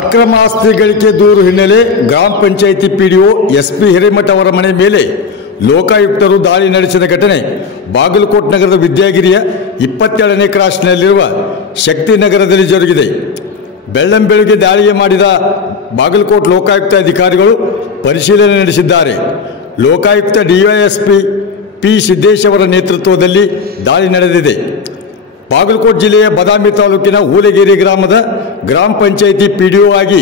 ಅಕ್ರಮ ಆಸ್ತಿ ಗಳಿಕೆ ದೂರು ಹಿನ್ನೆಲೆ ಗ್ರಾಮ ಪಂಚಾಯಿತಿ ಪಿಡಿಒ ಎಸ್ಪಿ ಹಿರೇಮಠ ಅವರ ಮನೆ ಮೇಲೆ ಲೋಕಾಯುಕ್ತರು ದಾಳಿ ನಡೆಸಿದ ಘಟನೆ ಬಾಗಲಕೋಟೆ ನಗರದ ವಿದ್ಯಾಗಿರಿಯ 27ನೇ ಕ್ರಾಸ್ನಲ್ಲಿರುವ ಶಕ್ತಿನಗರದಲ್ಲಿ ಜರುಗಿದೆ. ಬೆಳ್ಳಂಬೆಳಗ್ಗೆ ದಾಳಿ ಮಾಡಿದ ಬಾಗಲಕೋಟೆ ಲೋಕಾಯುಕ್ತ ಅಧಿಕಾರಿಗಳು ಪರಿಶೀಲನೆ ನಡೆಸಿದ್ದಾರೆ. ಲೋಕಾಯುಕ್ತ ಡಿವೈಎಸ್ಪಿ ಪಿ ಸಿದ್ದೇಶ್ ಅವರ ನೇತೃತ್ವದಲ್ಲಿ ದಾಳಿ ನಡೆದಿದೆ. ಬಾಗಲಕೋಟೆ ಜಿಲ್ಲೆಯ ಬದಾಮಿ ತಾಲೂಕಿನ ಹೂಲೆಗೇರಿ ಗ್ರಾಮದ ಗ್ರಾಮ ಪಂಚಾಯಿತಿ ಪಿಡಿಒ ಆಗಿ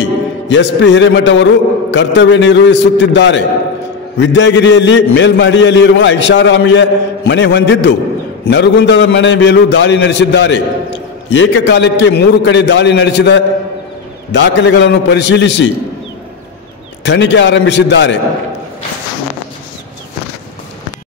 ಎಸ್ಪಿ ಹಿರೇಮಠ ಅವರು ಕರ್ತವ್ಯ ನಿರ್ವಹಿಸುತ್ತಿದ್ದಾರೆ. ವಿದ್ಯಾಗಿರಿಯಲ್ಲಿ ಮೇಲ್ಮಹಡಿಯಲ್ಲಿ ಇರುವ ಐಷಾರಾಮಿಯ ಮನೆ ಹೊಂದಿದ್ದು ನರಗುಂದದ ಮನೆ ಮೇಲೂ ದಾಳಿ ನಡೆಸಿದ್ದಾರೆ. ಏಕಕಾಲಕ್ಕೆ 3 ಕಡೆ ದಾಳಿ ನಡೆಸಿದ ದಾಖಲೆಗಳನ್ನು ಪರಿಶೀಲಿಸಿ ತನಿಖೆ ಆರಂಭಿಸಿದ್ದಾರೆ.